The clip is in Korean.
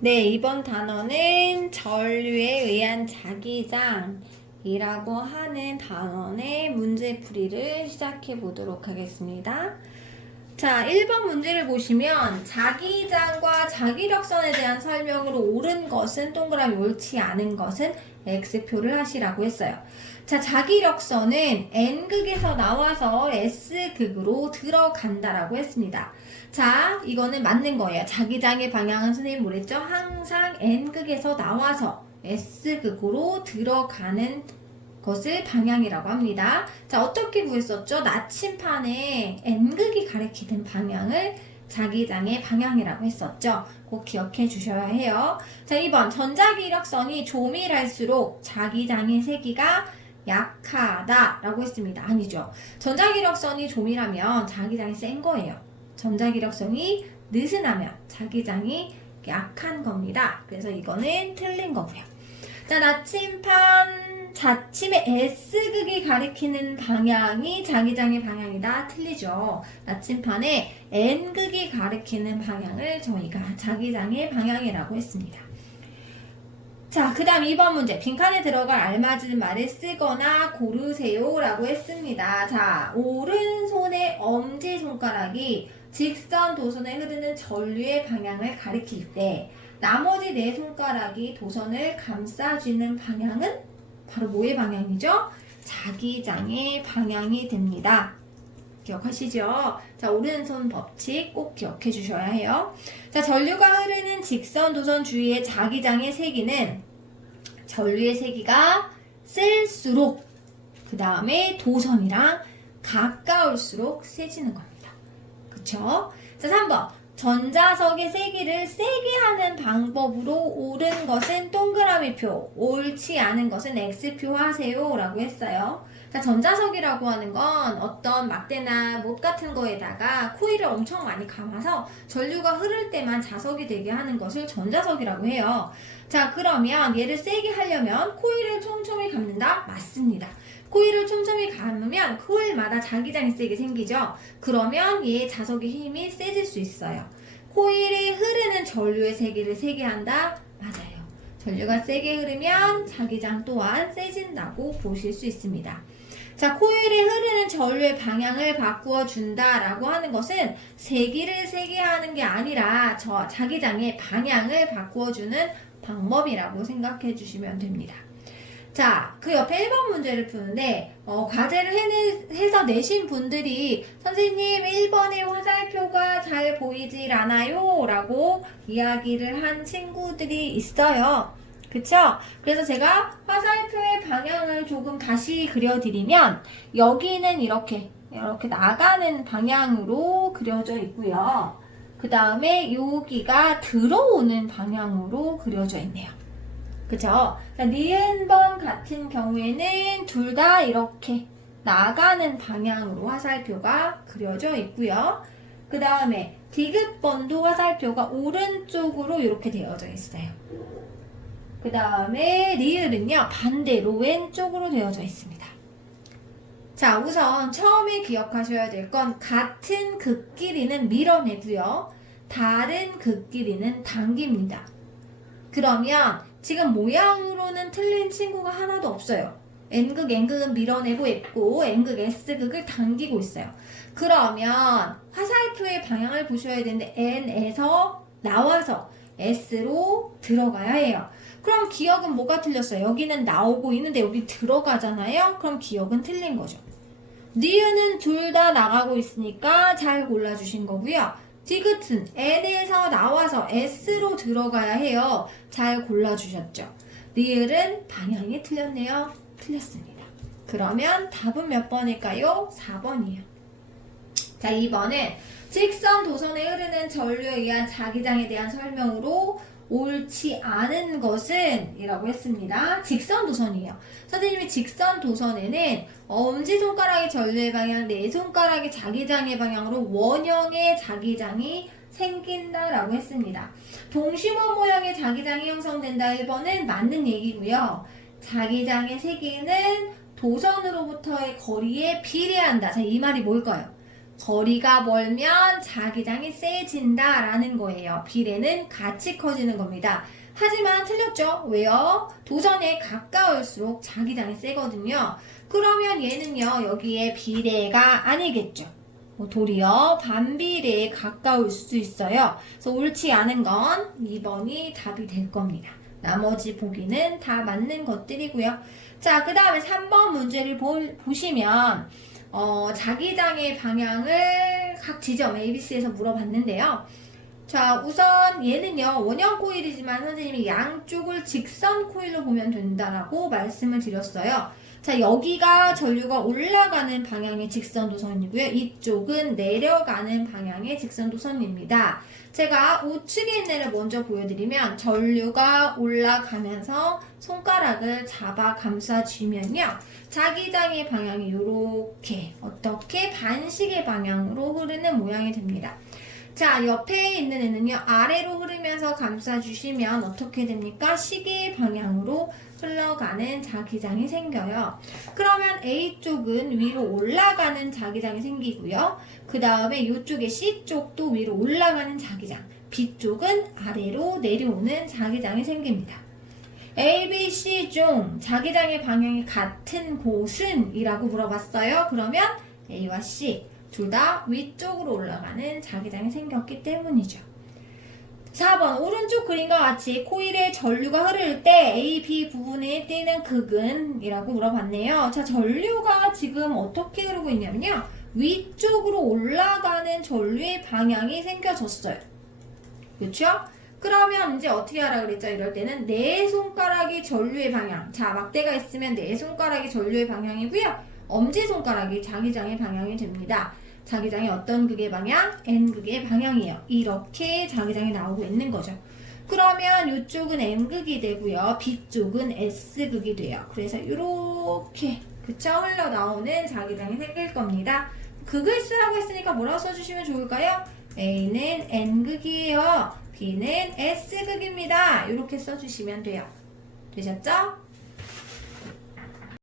네, 이번 단어는 전류에 의한 자기장이라고 하는 단원의 문제풀이를 시작해 보도록 하겠습니다. 자, 1번 문제를 보시면 자기장과 자기력선에 대한 설명으로 옳은 것은 동그라미, 옳지 않은 것은 X표를 하시라고 했어요. 자, 자기력선은 N극에서 나와서 S극으로 들어간다라고 했습니다. 자, 이거는 맞는 거예요. 자기장의 방향은 선생님이 뭐랬죠? 항상 N극에서 나와서 S극으로 들어가는 것을 방향이라고 합니다. 자, 어떻게 구했었죠? 나침판에 N극이 가리키는 방향을 자기장의 방향이라고 했었죠. 꼭 기억해 주셔야 해요. 자, 2번 전자기력선이 조밀할수록 자기장의 세기가 약하다라고 했습니다. 아니죠. 전자기력선이 조밀하면 자기장이 센 거예요. 전자기력선이 느슨하면 자기장이 약한 겁니다. 그래서 이거는 틀린 거고요. 자, 나침판 자침의 S극이 가리키는 방향이 자기장의 방향이다. 틀리죠. 나침판의 N극이 가리키는 방향을 저희가 자기장의 방향이라고 했습니다. 자, 그 다음 2번 문제. 빈칸에 들어갈 알맞은 말을 쓰거나 고르세요 라고 했습니다. 자, 오른손의 엄지손가락이 직선 도선에 흐르는 전류의 방향을 가리킬 때 나머지 네 손가락이 도선을 감싸주는 방향은 바로 뭐의 방향이죠? 자기장의 방향이 됩니다. 기억하시죠? 자, 오른손 법칙 꼭 기억해 주셔야 해요. 자, 전류가 흐르는 직선 도선 주위의 자기장의 세기는 전류의 세기가 셀수록 그 다음에 도선이랑 가까울수록 세지는 겁니다. 그쵸? 자, 3번. 전자석의 세기를 세게 하는 방법으로 옳은 것은 동그라미표, 옳지 않은 것은 X표 하세요 라고 했어요. 자, 전자석이라고 하는 건 어떤 막대나 못 같은 거에다가 코일을 엄청 많이 감아서 전류가 흐를 때만 자석이 되게 하는 것을 전자석이라고 해요. 자, 그러면 얘를 세게 하려면 코일을 촘촘히 감는다? 맞습니다. 코일을 촘촘히 감으면 코일마다 자기장이 세게 생기죠. 그러면 얘의 자석의 힘이 세질 수 있어요. 코일에 흐르는 전류의 세기를 세게 한다? 맞아요. 전류가 세게 흐르면 자기장 또한 세진다고 보실 수 있습니다. 자, 코일에 흐르는 전류의 방향을 바꾸어 준다라고 하는 것은 세기를 세게 하는 게 아니라 자기장의 방향을 바꾸어 주는 방법이라고 생각해 주시면 됩니다. 자, 그 옆에 1번 문제를 푸는데 과제를 해서 내신 분들이 선생님 1번의 화살표가 잘 보이질 않아요 라고 이야기를 한 친구들이 있어요. 그쵸? 그래서 제가 화살표의 방향을 조금 다시 그려드리면 여기는 이렇게 나가는 방향으로 그려져 있고요. 그 다음에 여기가 들어오는 방향으로 그려져 있네요. 그죠? 자, 니은번 같은 경우에는 둘 다 이렇게 나가는 방향으로 화살표가 그려져 있고요. 그 다음에 디귿번도 화살표가 오른쪽으로 이렇게 되어져 있어요. 그 다음에 리을은요 반대로 왼쪽으로 되어져 있습니다. 자, 우선 처음에 기억하셔야 될 건 같은 극끼리는 밀어내고요. 다른 극끼리는 당깁니다. 그러면 지금 모양으로는 틀린 친구가 하나도 없어요. N극, N극은 밀어내고 있고 N극, S극을 당기고 있어요. 그러면 화살표의 방향을 보셔야 되는데 N에서 나와서 S로 들어가야 해요. 그럼 기억은 뭐가 틀렸어요? 여기는 나오고 있는데 여기 들어가잖아요? 그럼 기억은 틀린 거죠. 니은은 둘 다 나가고 있으니까 잘 골라주신 거고요. 디귿은 N에서 나와서 S로 들어가야 해요. 잘 골라주셨죠? 리을은 방향이 틀렸네요. 틀렸습니다. 그러면 답은 몇 번일까요? 4번이에요. 자, 2번은 직선 도선에 흐르는 전류에 의한 자기장에 대한 설명으로 옳지 않은 것은 이라고 했습니다. 직선 도선이에요. 선생님이 직선 도선에는 엄지손가락이 전류의 방향, 네 손가락이 자기장의 방향으로 원형의 자기장이 생긴다라고 했습니다. 동심원 모양의 자기장이 형성된다 1번은 맞는 얘기고요. 자기장의 세기는 도선으로부터의 거리에 비례한다. 자, 이 말이 뭘까요? 거리가 멀면 자기장이 세진다라는 거예요. 비례는 같이 커지는 겁니다. 하지만 틀렸죠? 왜요? 도전에 가까울수록 자기장이 세거든요. 그러면 얘는요, 여기에 비례가 아니겠죠. 도리어 반비례에 가까울 수도 있어요. 그래서 옳지 않은 건 2번이 답이 될 겁니다. 나머지 보기는 다 맞는 것들이고요. 자, 그 다음에 3번 문제를 보시면 자기장의 방향을 각 지점 ABC에서 물어봤는데요. 자, 우선 얘는요, 원형 코일이지만 선생님이 양쪽을 직선 코일로 보면 된다라고 말씀을 드렸어요. 자, 여기가 전류가 올라가는 방향의 직선 도선이고요. 이쪽은 내려가는 방향의 직선 도선입니다. 제가 우측에 있는 애를 먼저 보여드리면 전류가 올라가면서 손가락을 잡아 감싸주면요. 자기장의 방향이 이렇게 어떻게 반시계 방향으로 흐르는 모양이 됩니다. 자, 옆에 있는 애는요, 아래로 흐르면서 감싸주시면 어떻게 됩니까? 시계 방향으로 흘러가는 자기장이 생겨요. 그러면 A쪽은 위로 올라가는 자기장이 생기고요. 그 다음에 이쪽에 C쪽도 위로 올라가는 자기장, B쪽은 아래로 내려오는 자기장이 생깁니다. A, B, C 중 자기장의 방향이 같은 곳은? 이라고 물어봤어요. 그러면 A와 C 둘 다 위쪽으로 올라가는 자기장이 생겼기 때문이죠. 4번 오른쪽 그림과 같이 코일에 전류가 흐를 때 A, B 부분에 띄는 극은? 이라고 물어봤네요. 자, 전류가 지금 어떻게 흐르고 있냐면요. 위쪽으로 올라가는 전류의 방향이 생겨졌어요. 그렇죠? 그러면 이제 어떻게 하라 그랬죠? 이럴 때는 네 손가락이 전류의 방향. 자, 막대가 있으면 네 손가락이 전류의 방향이고요. 엄지손가락이 자기장의 방향이 됩니다. 자기장이 어떤 극의 방향? N극의 방향이에요. 이렇게 자기장이 나오고 있는 거죠. 그러면 이쪽은 N극이 되고요. B쪽은 S극이 돼요. 그래서 이렇게 그쵸? 흘러나오는 자기장이 생길 겁니다. 극을 쓰라고 했으니까 뭐라고 써주시면 좋을까요? A는 N극이에요. B는 S극입니다. 이렇게 써주시면 돼요. 되셨죠?